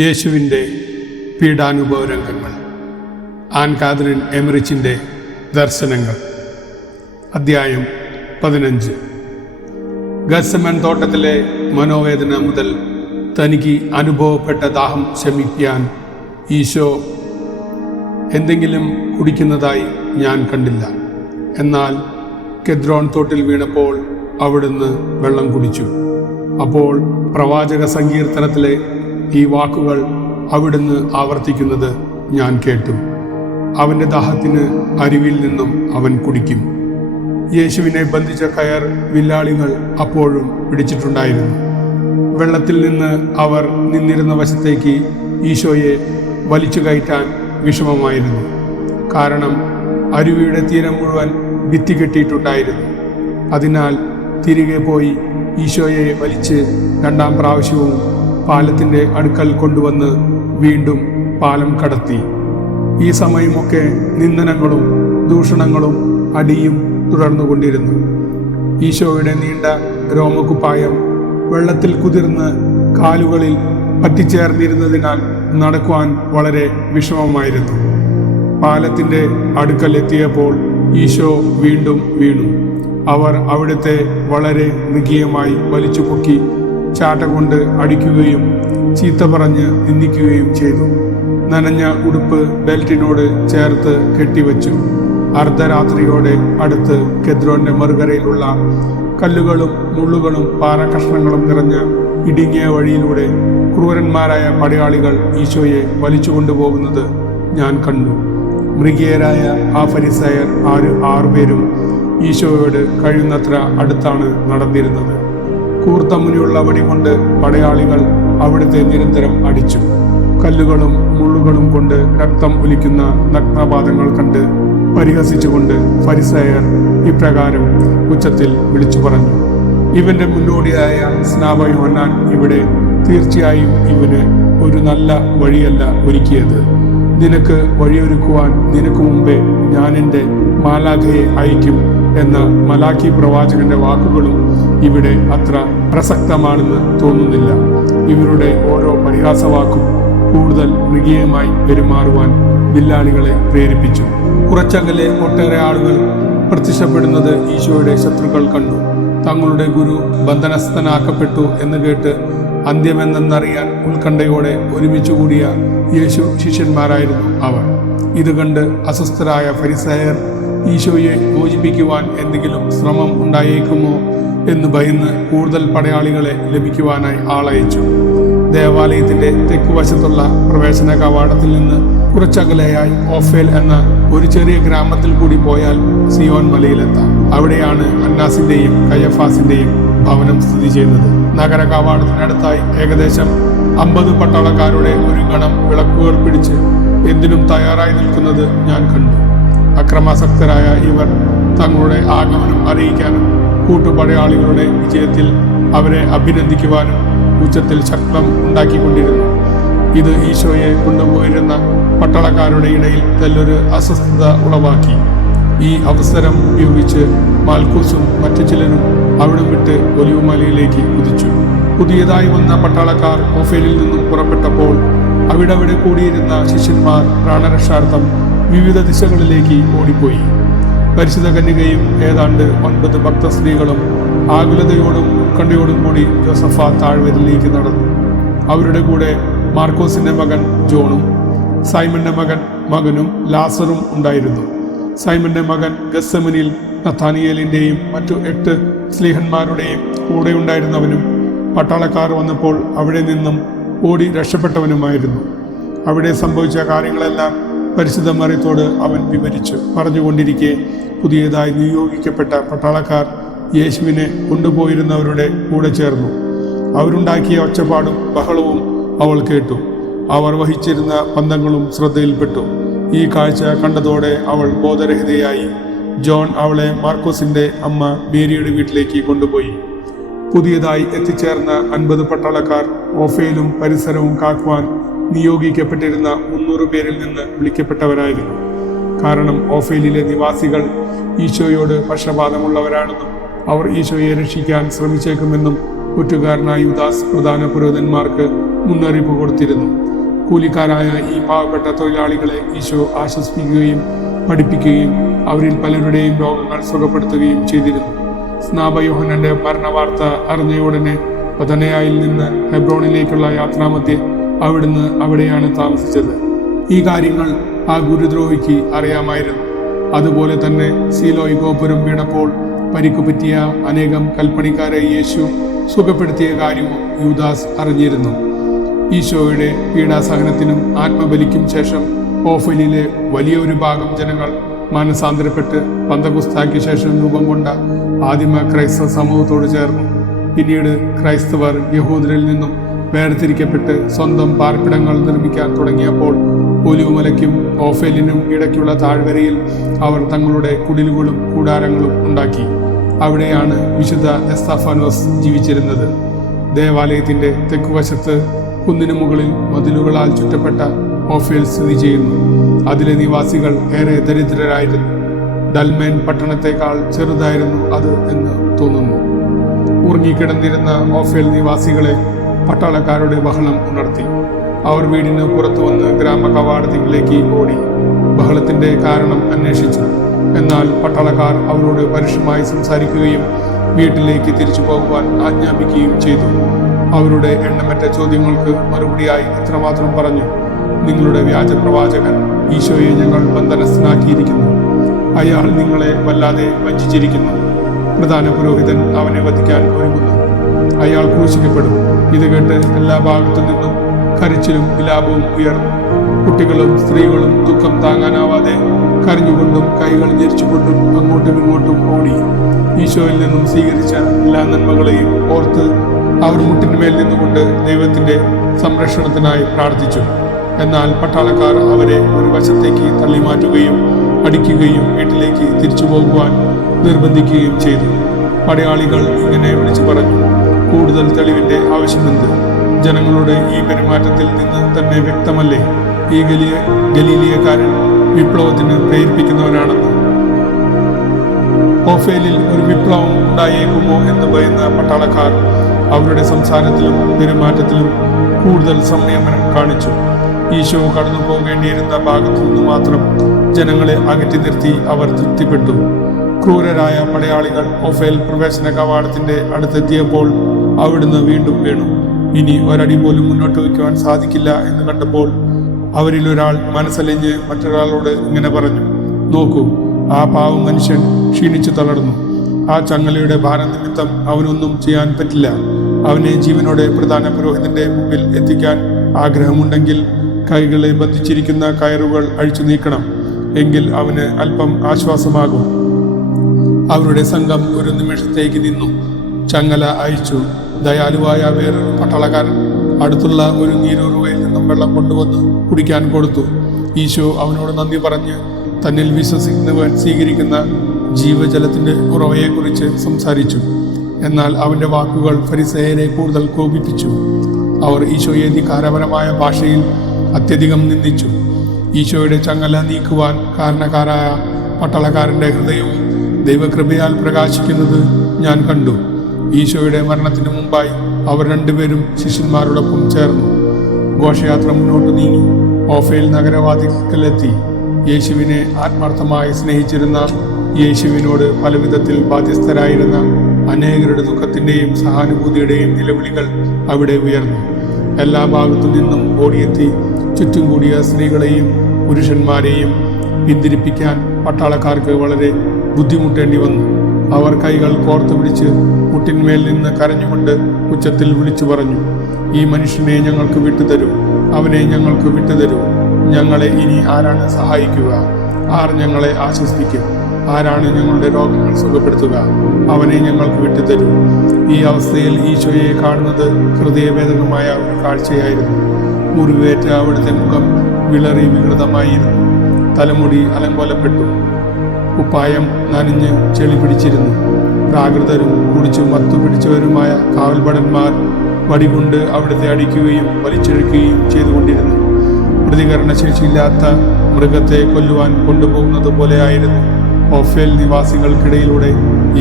യേശുവിൻ്റെ പീഡാനുഭവരംഗങ്ങൾ. An Catherine എമറിച്ചിൻ്റെ ദർശനങ്ങൾ. അധ്യായം 15. ഗത്സമൻ തോട്ടത്തിലെ മനോവേദന മുതൽ തനിക്ക് അനുഭവപ്പെട്ട ദാഹം ശമിപ്പിക്കാൻ ഈശോ എന്തെങ്കിലും കുടിക്കുന്നതായി ഞാൻ കണ്ടില്ല. എന്നാൽ കെദ്രോൺ തോട്ടിൽ വീണപ്പോൾ അവിടുന്ന് വെള്ളം കുടിച്ചു. അപ്പോൾ പ്രവാചക സങ്കീർത്തനത്തിലെ ഈ വാക്കുകൾ അവിടുന്ന് ആവർത്തിക്കുന്നത് ഞാൻ കേട്ടു. അവൻ്റെ ദാഹത്തിന് അരുവിൽ നിന്നും അവൻ കുടിക്കും. യേശുവിനെ ബന്ധിച്ച കയർ വില്ലാളികൾ അപ്പോഴും പിടിച്ചിട്ടുണ്ടായിരുന്നു. വെള്ളത്തിൽ നിന്ന് അവർ നിന്നിരുന്ന വശത്തേക്ക് ഈശോയെ വലിച്ചു കയറ്റാൻ വിഷമമായിരുന്നു. കാരണം അരുവിയുടെ തീരം മുഴുവൻ ഭിത്തി കെട്ടിയിട്ടുണ്ടായിരുന്നു. അതിനാൽ തിരികെ പോയി ഈശോയെ വലിച്ച് 2ാം പ്രാവശ്യവും പാലത്തിൻ്റെ അടുക്കൽ കൊണ്ടുവന്ന് വീണ്ടും പാലം കടത്തി. ഈ സമയമൊക്കെ നിന്ദനങ്ങളും ദൂഷണങ്ങളും അടിയും തുടർന്നുകൊണ്ടിരുന്നു. ഈശോയുടെ നീണ്ട രോമക്കുപ്പായം വെള്ളത്തിൽ കുതിർന്ന് കാലുകളിൽ പറ്റിച്ചേർന്നിരുന്നതിനാൽ നടക്കുവാൻ വളരെ വിഷമമായിരുന്നു. പാലത്തിൻ്റെ അടുക്കൽ എത്തിയപ്പോൾ ഈശോ വീണ്ടും വീണു. അവർ അവിടുത്തെ വളരെ മൃഗീയമായി വലിച്ചു പൊക്കി ചാട്ട കൊണ്ട് അടിക്കുകയും ചീത്ത പറഞ്ഞ് നിന്ദിക്കുകയും ചെയ്തു. നനഞ്ഞ ഉടുപ്പ് ബെൽറ്റിനോട് ചേർത്ത് കെട്ടിവച്ചു. അർദ്ധരാത്രിയോടെ അടുത്ത് കെദ്രോന്റെ മറുകരയിലുള്ള കല്ലുകളും മുള്ളുകളും പാറക്കഷ്ണങ്ങളും നിറഞ്ഞ ഇടുങ്ങിയ വഴിയിലൂടെ ക്രൂരന്മാരായ പടയാളികൾ ഈശോയെ വലിച്ചു കൊണ്ടുപോകുന്നത് ഞാൻ കണ്ടു. മൃഗീയരായ ആ ഫരിസയർ 6 പേരും ഈശോയോട് കഴിയുന്നത്ര അടുത്താണ് നടന്നിരുന്നത്. കൂർത്ത മുനിയുള്ള വടി കൊണ്ട് പടയാളികൾ അവിടുത്തെ നിരന്തരം അടിച്ചു. കല്ലുകളും മുള്ളുകളും കൊണ്ട് രക്തം ഒലിക്കുന്ന നഗ്നപാദങ്ങൾ കണ്ട് പരിഹസിച്ചുകൊണ്ട് ഫരിസയർ ഇപ്രകാരം ഉച്ചത്തിൽ വിളിച്ചു പറഞ്ഞു: ഇവന്റെ മുന്നോടിയായ സ്നാപക യോഹന്നാൻ ഇവിടെ. തീർച്ചയായും ഇവന് ഒരു നല്ല വഴിയല്ല ഒരുക്കിയത്. നിനക്ക് വഴിയൊരുക്കുവാൻ നിനക്ക് മുമ്പേ ഞാൻ എൻ്റെ മാലാഖയെ അയക്കും എന്ന മലാഖി പ്രവാചകന്റെ വാക്കുകളും ഇവിടെ അത്ര പ്രസക്തമാണെന്ന് തോന്നുന്നില്ല. ഇവരുടെ ഓരോ പരിഹാസവാക്കും കൂടുതൽ മൃഗീയമായി പെരുമാറുവാൻ വില്ലാളികളെ പ്രേരിപ്പിച്ചു. കുറച്ചകലെ ഒട്ടേറെ ആളുകൾ പ്രത്യക്ഷപ്പെടുന്നത് ഈശോയുടെ ശത്രുക്കൾ കണ്ടു. തങ്ങളുടെ ഗുരു ബന്ധനസ്ഥനാക്കപ്പെട്ടു എന്ന് കേട്ട് അന്ത്യമെന്നറിയാൻ ഉത്കണ്ഠയോടെ ഒരുമിച്ച് കൂടിയ യേശു ശിഷ്യന്മാരായിരുന്നു അവർ. ഇത് കണ്ട് അസ്വസ്ഥരായ ഫരിസയർ ഈശോയെ മോചിപ്പിക്കുവാൻ എന്തെങ്കിലും ശ്രമം ഉണ്ടായേക്കുമോ എന്ന് ഭയന്ന് കൂടുതൽ പടയാളികളെ ലഭിക്കുവാനായി ആളയച്ചു. ദേവാലയത്തിന്റെ തെക്കുവശത്തുള്ള പ്രവേശന കവാടത്തിൽ നിന്ന് കുറച്ചകലെയായി ഓഫേൽ എന്ന ഒരു ചെറിയ ഗ്രാമത്തിൽ കൂടി പോയാൽ സിയോൻ മലയിലെത്താം. അവിടെയാണ് അന്നാസിന്റെയും കയഫാസിന്റെയും ഭവനം സ്ഥിതി ചെയ്യുന്നത്. നഗര കവാടത്തിനടുത്തായി ഏകദേശം 50 പട്ടാളക്കാരുടെ ഒരു ഗണം വിളക്കുകൾ പിടിച്ച് എന്തിനും തയ്യാറായി നിൽക്കുന്നത് ഞാൻ കണ്ടു. അക്രമാസക്തരായ ഇവർ തങ്ങളുടെ ആഗമനം അറിയിക്കാനും കൂട്ടുപടയാളികളുടെ വിജയത്തിൽ അവരെ അഭിനന്ദിക്കുവാനും ഉച്ചത്തിൽ ശബ്ദം ഉണ്ടാക്കിക്കൊണ്ടിരുന്നു. ഇത് ഈശോയെ കൊണ്ടുപോയിരുന്ന പട്ടാളക്കാരുടെ ഇടയിൽ നല്ലൊരു അസ്വസ്ഥത ഉളവാക്കി. ഈ അവസരം ഉപയോഗിച്ച് മാൽക്കൂസും മറ്റു ചിലരും അവിടം വിട്ട് ഒലിവുമലയിലേക്ക് കുതിച്ചു. പുതിയതായി വന്ന പട്ടാളക്കാർ ഓഫേലിൽ നിന്നും പുറപ്പെട്ടപ്പോൾ അവിടെ കൂടിയിരുന്ന ശിഷ്യന്മാർ പ്രാണരക്ഷാർത്ഥം വിവിധ ദിശകളിലേക്ക് ഓടിപ്പോയി. പരിശുദ്ധ കന്യകയും ഏതാണ്ട് 9 ഭക്ത സ്ത്രീകളും ആകുലതയോടും ഉത്കണ്ഠയോടും കൂടി ജോസഫ താഴ്വരയിലേക്ക് നടന്നു. അവരുടെ കൂടെ മാർക്കോസിന്റെ മകൻ ജോണും സൈമന്റെ മകനും ലാസറും ഉണ്ടായിരുന്നു. സൈമന്റെ മകൻ ഗത്സമനിൽ നഥാനിയേലിന്റെയും മറ്റു 8 സ്ലീഹന്മാരുടെയും കൂടെ ഉണ്ടായിരുന്നവനും പട്ടാളക്കാർ വന്നപ്പോൾ അവിടെ നിന്നും ഓടി രക്ഷപ്പെട്ടവനുമായിരുന്നു. അവിടെ സംഭവിച്ച കാര്യങ്ങളെല്ലാം പരിശുദ്ധ മറിയത്തോട് അവൻ വിവരിച്ചു പറഞ്ഞുകൊണ്ടിരിക്കെ പുതിയതായി നിയോഗിക്കപ്പെട്ട പട്ടാളക്കാർ യേശുവിനെ കൊണ്ടുപോയിരുന്നവരുടെ കൂടെ ചേർന്നു. അവരുണ്ടാക്കിയ ഒച്ചപ്പാടും ബഹളവും അവൾ കേട്ടു. അവർ വഹിച്ചിരുന്ന പന്തങ്ങളും ശ്രദ്ധയിൽപ്പെട്ടു. ഈ കാഴ്ച കണ്ടതോടെ അവൾ ബോധരഹിതയായി. ജോൺ അവളെ മാർക്കോസിന്റെ അമ്മ മേരിയുടെ വീട്ടിലേക്ക് കൊണ്ടുപോയി. പുതിയതായി എത്തിച്ചേർന്ന 50 പട്ടാളക്കാർ ഓഫേലും പരിസരവും കാക്കുവാൻ നിയോഗിക്കപ്പെട്ടിരുന്ന 300 പേരിൽ നിന്ന് വിളിക്കപ്പെട്ടവരായിരുന്നു. കാരണം ഓഫേലിലെ നിവാസികൾ ഈശോയോട് പക്ഷപാതമുള്ളവരാണെന്നും അവർ ഈശോയെ രക്ഷിക്കാൻ ശ്രമിച്ചേക്കുമെന്നും ഒറ്റുകാരനായ യൂദാസ് പ്രധാന പുരോഹിതന്മാർക്ക് മുന്നറിയിപ്പ് കൊടുത്തിരുന്നു. കൂലിക്കാരായ ഈ പാവപ്പെട്ട തൊഴിലാളികളെ ഈശോ ആശ്വസിപ്പിക്കുകയും പഠിപ്പിക്കുകയും അവരിൽ പലരുടെയും രോഗങ്ങൾ സുഖപ്പെടുത്തുകയും ചെയ്തിരുന്നു. സ്നാപക യോഹന്നാന്റെ മരണവാർത്ത അറിഞ്ഞ ഉടനെ ബഥനയായിൽ നിന്ന് ഹെബ്രോണിലേക്കുള്ള യാത്രാമധ്യേ അവിടുന്ന് അവിടെയാണ് താമസിച്ചത്. ഈ കാര്യങ്ങൾ ആ ഗുരുദ്രോഹിക്ക് അറിയാമായിരുന്നു. അതുപോലെ തന്നെ സീലോയ് ഗോപുരം വീണപ്പോൾ പരിക്കുപറ്റിയ അനേകം കൽപ്പണിക്കാരെ യേശു സുഖപ്പെടുത്തിയ കാര്യവും യൂദാസ് അറിഞ്ഞിരുന്നു. ഈശോയുടെ പീഡാസഹനത്തിനും ആത്മബലിക്കും ശേഷം ഓഫലിലെ വലിയ ഒരു ഭാഗം ജനങ്ങൾ മാനസാന്തരപ്പെട്ട് പന്തകുസ്തായ്ക്ക് ശേഷം രൂപം കൊണ്ട ആദിമ ക്രൈസ്തവ സമൂഹത്തോട് ചേർന്നു. പിന്നീട് ക്രൈസ്തവർ യഹൂദരിൽ നിന്നും വേർതിരിക്കപ്പെട്ട് സ്വന്തം പാർപ്പിടങ്ങൾ നിർമ്മിക്കാൻ തുടങ്ങിയപ്പോൾ ഒലിവുമലയ്ക്കും ഓഫേലിനും ഇടയ്ക്കുള്ള താഴ്വരയിൽ അവർ തങ്ങളുടെ കുടിലുകളും കൂടാരങ്ങളും ഉണ്ടാക്കി. അവിടെയാണ് വിശുദ്ധ എസ്തഫാനോസ് ജീവിച്ചിരുന്നത്. ദേവാലയത്തിന്റെ തെക്കുവശത്ത് കുന്നിനു മുകളിൽ മതിലുകളാൽ ചുറ്റപ്പെട്ട ഓഫേൽ സ്ഥിതി ചെയ്യുന്നു. അതിലെ നിവാസികൾ ഏറെ ദരിദ്രരായിരുന്നു. ഡൽമേൻ പട്ടണത്തെക്കാൾ ചെറുതായിരുന്നു അത് എന്ന് തോന്നുന്നു. ഉറങ്ങിക്കിടന്നിരുന്ന ഓഫേൽ നിവാസികളെ പട്ടാളക്കാരുടെ ബഹളം ഉണർത്തി. അവർ വീടിന് പുറത്തു വന്ന് ഗ്രാമ കവാടത്തിലേക്ക് ഓടി ബഹളത്തിന്റെ കാരണം അന്വേഷിച്ചു. എന്നാൽ പട്ടാളക്കാർ അവരോട് പരുഷമായി സംസാരിക്കുകയും വീട്ടിലേക്ക് തിരിച്ചു പോകുവാൻ ആജ്ഞാപിക്കുകയും ചെയ്തു. അവരുടെ എണ്ണമറ്റ ചോദ്യങ്ങൾക്ക് മറുപടിയായി ഇത്രമാത്രം പറഞ്ഞു: നിങ്ങളുടെ വ്യാജ പ്രവാചകൻ ഈശോയെ ഞങ്ങൾ ബന്ധനസ്ഥനാക്കിയിരിക്കുന്നു. അയാൾ നിങ്ങളെ വല്ലാതെ വഞ്ചിച്ചിരിക്കുന്നു. പ്രധാന പുരോഹിതൻ അവനെ വധിക്കാൻ ഒരുങ്ങുന്നു. അയാൾ ക്രൂശിക്കപ്പെടും. ഇത് കേട്ട് എല്ലാ ഭാഗത്തു നിന്നും കരച്ചിലും വിലാപവും ഉയർന്നു. കുട്ടികളും സ്ത്രീകളും ദുഃഖം താങ്ങാനാവാതെ കരഞ്ഞുകൊണ്ടും കൈകൾ ഞെരിച്ചുകൊണ്ടും അങ്ങോട്ടും ഇങ്ങോട്ടും ഓടി. ഈശോയിൽ നിന്നും സ്വീകരിച്ച എല്ലാ നന്മകളെയും ഓർത്ത് അവർ മുട്ടിന്മേൽ നിന്നുകൊണ്ട് ദൈവത്തിന്റെ സംരക്ഷണത്തിനായി പ്രാർത്ഥിച്ചു. എന്നാൽ പട്ടാളക്കാർ അവരെ ഒരു വശത്തേക്ക് തള്ളിമാറ്റുകയും അടിക്കുകയും വീട്ടിലേക്ക് തിരിച്ചു പോകുവാൻ നിർബന്ധിക്കുകയും ചെയ്തു. പടയാളികൾ ഇങ്ങനെ വിളിച്ചു പറഞ്ഞു: കൂടുതൽ തെളിവിന്റെ ആവശ്യമെന്ത്? ജനങ്ങളുടെ ഈ പെരുമാറ്റത്തിൽ നിന്ന് തന്നെ വ്യക്തമല്ലേ ഈ ഗലീലിയക്കാരൻ വിപ്ലവത്തിന് പ്രേരിപ്പിക്കുന്നവനാണെന്ന്. ഓഫേലിൽ ഒരു വിപ്ലവം ഉണ്ടായേക്കുമോ എന്ന് ഭയന്ന പട്ടാളക്കാർ അവരുടെ സംസാരത്തിലും പെരുമാറ്റത്തിലും കൂടുതൽ സംയമനം കാണിച്ചു. ഈശോ കടന്നു പോകേണ്ടിയിരുന്ന ഭാഗത്തു നിന്ന് മാത്രം ജനങ്ങളെ അകറ്റി നിർത്തി അവർ തൃപ്തിപ്പെട്ടു. ക്രൂരരായ പടയാളികൾ ഓഫേൽ പ്രവേശന കവാടത്തിന്റെ അടുത്തെത്തിയപ്പോൾ അവിടുന്ന് വീണ്ടും വീണു. ഇനി ഒരടി പോലും മുന്നോട്ട് വയ്ക്കുവാൻ സാധിക്കില്ല എന്ന് കണ്ടപ്പോൾ അവരിൽ ഒരാൾ മനസ്സലിഞ്ഞ് മറ്റൊരാളോട് ഇങ്ങനെ പറഞ്ഞു: നോക്കൂ, ആ പാവം മനുഷ്യൻ ക്ഷീണിച്ചു തളർന്നു. ആ ചങ്ങലയുടെ ഭാരം നിമിത്തം അവനൊന്നും ചെയ്യാൻ പറ്റില്ല. അവനെ ജീവനോടെ പ്രധാന പുരോഹിതന്റെ മുമ്പിൽ എത്തിക്കാൻ ആഗ്രഹമുണ്ടെങ്കിൽ കൈകളെ ബന്ധിച്ചിരിക്കുന്ന കയറുകൾ അഴിച്ചു നീക്കണം. എങ്കിൽ അവന് അല്പം ആശ്വാസമാകും. അവരുടെ സംഘം ഒരു നിമിഷത്തേക്ക് നിന്നു. ചങ്ങല അയച്ചു. ദയാലുവായ വേറൊരു പട്ടാളക്കാരൻ അടുത്തുള്ള ഒരു നീരുറവയിൽ നിന്നും വെള്ളം കൊണ്ടുവന്ന് കുടിക്കാൻ കൊടുത്തു. ഈശോ അവനോട് നന്ദി പറഞ്ഞ് തന്നിൽ വിശ്വസിക്കുന്നവൻ സ്വീകരിക്കുന്ന ജീവജലത്തിന്റെ ഉറവയെക്കുറിച്ച് സംസാരിച്ചു. എന്നാൽ അവന്റെ വാക്കുകൾ ഫരിസേയരെ കൂടുതൽ കോപിപ്പിച്ചു. അവർ ഈശോയെ ധിക്കാരപരമായ ഭാഷയിൽ അത്യധികം നിന്ദിച്ചു. ഈശോയുടെ ചങ്ങല നീക്കുവാൻ കാരണക്കാരായ പട്ടാളക്കാരന്റെ ഹൃദയവും ദൈവകൃപയാൽ പ്രകാശിക്കുന്നത് ഞാൻ കണ്ടു. ഈശോയുടെ മരണത്തിന് മുമ്പായി അവർ രണ്ടുപേരും ശിഷ്യന്മാരോടൊപ്പം ചേർന്നു. ഘോഷയാത്ര മുന്നോട്ട് നീങ്ങി ഓഫേൽ നഗരവാതിൽക്കലെത്തി. യേശുവിനെ ആത്മാർത്ഥമായി സ്നേഹിച്ചിരുന്ന, യേശുവിനോട് പലവിധത്തിൽ ബാധ്യസ്ഥരായിരുന്ന അനേകരുടെ ദുഃഖത്തിന്റെയും സഹാനുഭൂതിയുടെയും നിലവിളികൾ അവിടെ ഉയർന്നു. എല്ലാ ഭാഗത്തു നിന്നും ഓടിയെത്തി ചുറ്റും കൂടിയ സ്ത്രീകളെയും പുരുഷന്മാരെയും പിന്തിരിപ്പിക്കാൻ പട്ടാളക്കാർക്ക് വളരെ ബുദ്ധിമുട്ടേണ്ടി വന്നു. അവർ കൈകൾ കോർത്തു പിടിച്ച് മുട്ടിന്മേൽ നിന്ന് കരഞ്ഞുകൊണ്ട് ഉച്ചത്തിൽ വിളിച്ചു പറഞ്ഞു: ഈ മനുഷ്യനെ ഞങ്ങൾക്ക് വിട്ടുതരൂ, അവനെ ഞങ്ങൾക്ക് വിട്ടുതരൂ. ഞങ്ങളെ ഇനി ആരാണ് സഹായിക്കുക? ആർ ഞങ്ങളെ ആശ്വസിപ്പിക്കും? ആരാണ് ഞങ്ങളുടെ രോഗങ്ങൾ സുഖപ്പെടുത്തുക? അവനെ ഞങ്ങൾക്ക് വിട്ടുതരൂ. ഈ അവസ്ഥയിൽ ഈശോയെ കാണുന്നത് ഹൃദയവേദകമായ ഒരു കാഴ്ചയായിരുന്നു. മുറിവേറ്റ അവിടുത്തെ മുഖം വിളറി വികൃതമായിരുന്നു. തലമുടി അലങ്കോലപ്പെട്ടു. കുപ്പായം നനഞ്ഞ് ചെളി പിടിച്ചിരുന്നു. പ്രാകൃതരും കുടിച്ചു മത്തു പിടിച്ചവരുമായ കാവൽഭടന്മാർ വടികൊണ്ട് അവിടുത്തെ അടിക്കുകയും വലിച്ചെടുക്കുകയും ചെയ്തുകൊണ്ടിരുന്നു. പ്രതികരണശേഷിയില്ലാത്ത മൃഗത്തെ കൊല്ലുവാൻ കൊണ്ടുപോകുന്നത് പോലെയായിരുന്നു ഓഫേൽ നിവാസികൾക്കിടയിലൂടെ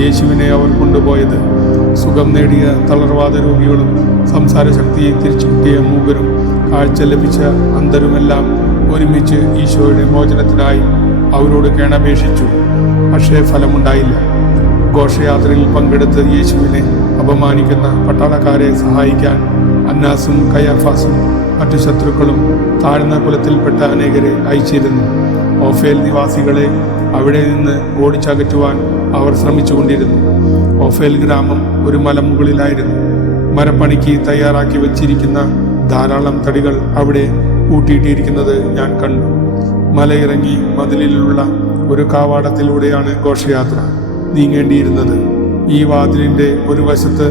യേശുവിനെ അവർ കൊണ്ടുപോയത്. സുഖം നേടിയ തളർവാദ രോഗികളും സംസാരശക്തിയെ തിരിച്ചു കിട്ടിയ മൂകരും കാഴ്ച ലഭിച്ച അന്ധരുമെല്ലാം ഒരുമിച്ച് ഈശോയുടെ മോചനത്തിനായി അവരോട് കേണപേക്ഷിച്ചു. പക്ഷേ ഫലമുണ്ടായില്ല. ഘോഷയാത്രയിൽ പങ്കെടുത്ത് യേശുവിനെ അപമാനിക്കുന്ന പട്ടാളക്കാരെ സഹായിക്കാൻ അന്നാസും കയാഫാസും മറ്റു ശത്രുക്കളും താഴ്ന്ന കുലത്തിൽപ്പെട്ട അനേകരെ അയച്ചിരുന്നു. ഓഫേൽ നിവാസികളെ അവിടെ നിന്ന് ഓടിച്ചകറ്റുവാൻ അവർ ശ്രമിച്ചുകൊണ്ടിരുന്നു. ഓഫേൽ ഗ്രാമം ഒരു മലമുകളിലായിരുന്നു. മരപ്പണിക്ക് തയ്യാറാക്കി വച്ചിരിക്കുന്ന ധാരാളം തടികൾ അവിടെ കൂട്ടിയിട്ടിരിക്കുന്നത് ഞാൻ കണ്ടു. മലയിറങ്ങി മതിലിലുള്ള ഒരു കാവാടത്തിലൂടെയാണ് ഘോഷയാത്ര നീങ്ങേണ്ടിയിരുന്നത്. ഈ വാതിലിന്റെ ഒരു വശത്ത്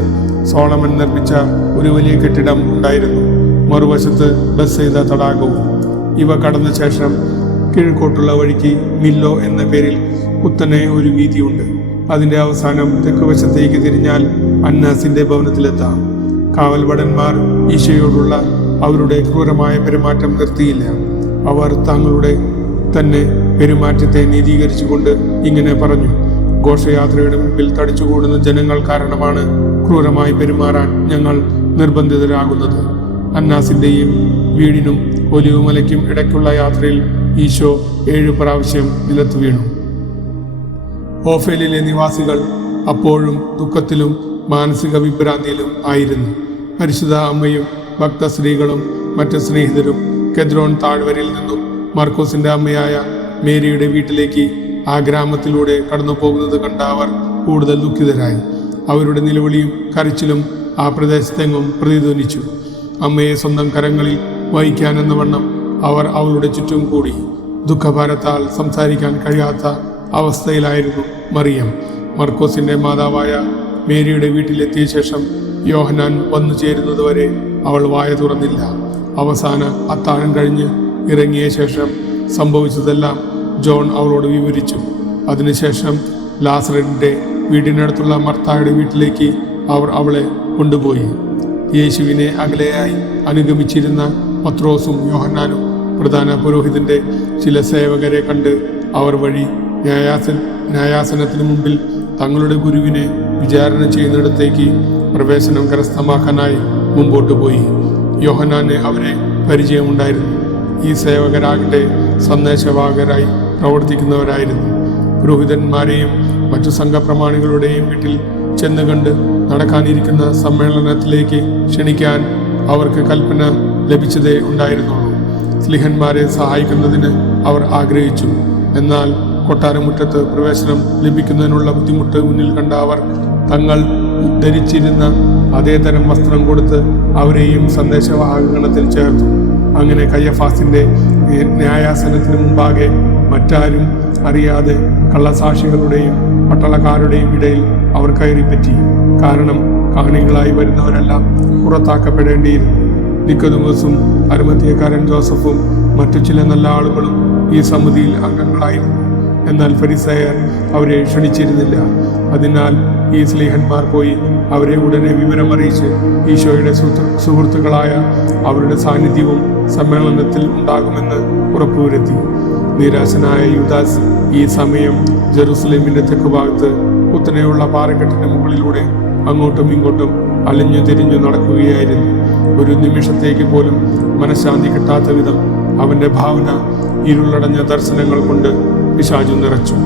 സോളമൻ നിർമ്മിച്ച ഒരു വലിയ കെട്ടിടം ഉണ്ടായിരുന്നു, മറുവശത്ത് ബെത്സൈദ തടാകവും. ഇവ കടന്ന ശേഷം കിഴക്കോട്ടുള്ള വഴിക്ക് മില്ലോ എന്ന പേരിൽ കുത്തനെ ഒരു വീതിയുണ്ട്. അതിന്റെ അവസാനം തെക്ക് വശത്തേക്ക് തിരിഞ്ഞാൽ അന്നാസിന്റെ ഭവനത്തിലെത്താം. കാവൽഭടന്മാർ ഈശോയോടുള്ള അവരുടെ ക്രൂരമായ പെരുമാറ്റം നിർത്തിയില്ല. അവർ തങ്ങളുടെ തന്നെ പെരുമാറ്റത്തെ നീതീകരിച്ചുകൊണ്ട് ഇങ്ങനെ പറഞ്ഞു: ഘോഷയാത്രയുടെ മുമ്പിൽ തടിച്ചുകൂടുന്ന ജനങ്ങൾ കാരണമാണ് ക്രൂരമായി പെരുമാറാൻ ഞങ്ങൾ നിർബന്ധിതരാകുന്നത്. അന്നാസിന്റെയും വീടിനും ഒലിവുമലയ്ക്കും ഇടയ്ക്കുള്ള യാത്രയിൽ ഈശോ 7 പ്രാവശ്യം നിലത്ത് വീണു. ഓഫേലിലെ നിവാസികൾ അപ്പോഴും ദുഃഖത്തിലും മാനസിക വിഭ്രാന്തിയിലും ആയിരുന്നു. പരിശുദ്ധ അമ്മയും ഭക്തസ്ത്രീകളും മറ്റ് സ്നേഹിതരും കെദ്രോൺ താഴ്വരയിൽ നിന്നും മർക്കോസിന്റെ അമ്മയായ മേരിയുടെ വീട്ടിലേക്ക് ആ ഗ്രാമത്തിലൂടെ കടന്നു പോകുന്നത് കണ്ട അവർ കൂടുതൽ ദുഃഖിതരായി. അവരുടെ നിലവിളിയും കരച്ചിലും ആ പ്രദേശത്തെങ്ങും പ്രതിധ്വനിച്ചു. അമ്മയെ സ്വന്തം കരങ്ങളിൽ വഹിക്കാനെന്ന വണ്ണം അവർ അവളുടെ ചുറ്റും കൂടി. ദുഃഖഭാരത്താൽ സംസാരിക്കാൻ കഴിയാത്ത അവസ്ഥയിലായിരുന്നു മറിയം. മർക്കോസിന്റെ മാതാവായ മേരിയുടെ വീട്ടിലെത്തിയ ശേഷം യോഹന്നാൻ വന്നു ചേരുന്നതുവരെ അവൾ വായ തുറന്നില്ല. അവസാന അത്താഴം കഴിഞ്ഞ് ഇറങ്ങിയ ശേഷം സംഭവിച്ചതെല്ലാം ജോൺ അവളോട് വിവരിച്ചു. അതിനുശേഷം ലാസറിന്റെ വീടിനടുത്തുള്ള മർത്തായുടെ വീട്ടിലേക്ക് അവർ അവളെ കൊണ്ടുപോയി. യേശുവിനെ അകലെയായി അനുഗമിച്ചിരുന്ന പത്രോസും യോഹന്നാനും പ്രധാന പുരോഹിതന്റെ ചില സേവകരെ കണ്ട് അവർ വഴി ന്യായാസനത്തിന് മുമ്പിൽ തങ്ങളുടെ ഗുരുവിനെ വിചാരണ ചെയ്യുന്നിടത്തേക്ക് പ്രവേശനം കരസ്ഥമാക്കാനായി മുമ്പോട്ട് പോയി. യോഹന്നാന് അവരെ പരിചയമുണ്ടായിരുന്നു. ഈ സേവകരാകട്ടെ സന്ദേശവാഹകരായി പ്രവർത്തിക്കുന്നവരായിരുന്നു. പുരോഹിതന്മാരെയും മറ്റു സംഘപ്രമാണികളുടെയും വീട്ടിൽ ചെന്ന് കണ്ട് നടക്കാനിരിക്കുന്ന സമ്മേളനത്തിലേക്ക് ക്ഷണിക്കാൻ അവർക്ക് കൽപ്പന ലഭിച്ചതേ ഉണ്ടായിരുന്നുള്ളൂ. സ്ലിഹന്മാരെ സഹായിക്കുന്നതിന് അവർ ആഗ്രഹിച്ചു. എന്നാൽ കൊട്ടാരമുറ്റത്ത് പ്രവേശനം ലഭിക്കുന്നതിനുള്ള ബുദ്ധിമുട്ട് മുന്നിൽ കണ്ട അവർ തങ്ങൾ ധരിച്ചിരുന്ന അതേ തരം വസ്ത്രം കൊടുത്ത് അവരെയും സന്ദേശവാഹകഗണത്തിൽ ചേർത്തു. അങ്ങനെ കയ്യഫാസിന്റെ ന്യായാസനത്തിന് മുമ്പാകെ മറ്റാരും അറിയാതെ കള്ളസാക്ഷികളുടെയും പട്ടാളക്കാരുടെയും ഇടയിൽ അവർ കയറിപ്പറ്റി. കാരണം കാണികളായി വരുന്നവരെല്ലാം പുറത്താക്കപ്പെടേണ്ടിയിരുന്നു. നിക്കോദെമോസും അരിമത്ഥ്യക്കാരൻ ജോസഫും മറ്റു ചില നല്ല ആളുകളും ഈ സമിതിയിൽ അംഗങ്ങളായിരുന്നു. എന്നാൽ ഫരിസേയർ അവരെ ക്ഷണിച്ചിരുന്നില്ല. അതിനാൽ ഈ സ്ലീഹന്മാർ പോയി അവരെ ഉടനെ വിവരമറിയിച്ച് ഈശോയുടെ സുഹൃത്തുക്കളായ അവരുടെ സാന്നിധ്യവും സമ്മേളനത്തിൽ ഉണ്ടാകുമെന്ന് ഉറപ്പുവരുത്തി. നിരാശനായ യൂദാസ് ഈ സമയം ജെറുസലേമിന്റെ തെക്കുഭാഗത്ത് കുത്തനെയുള്ള പാറക്കെട്ടിന്റെ മുകളിലൂടെ അങ്ങോട്ടും ഇങ്ങോട്ടും അലിഞ്ഞു തിരിഞ്ഞു നടക്കുകയായിരുന്നു. ഒരു നിമിഷത്തേക്ക് പോലും മനഃശാന്തി കിട്ടാത്ത വിധം അവന്റെ ഭാവന ഇരുളടഞ്ഞ ദർശനങ്ങൾ കൊണ്ട് പിശാചു നിറച്ചു.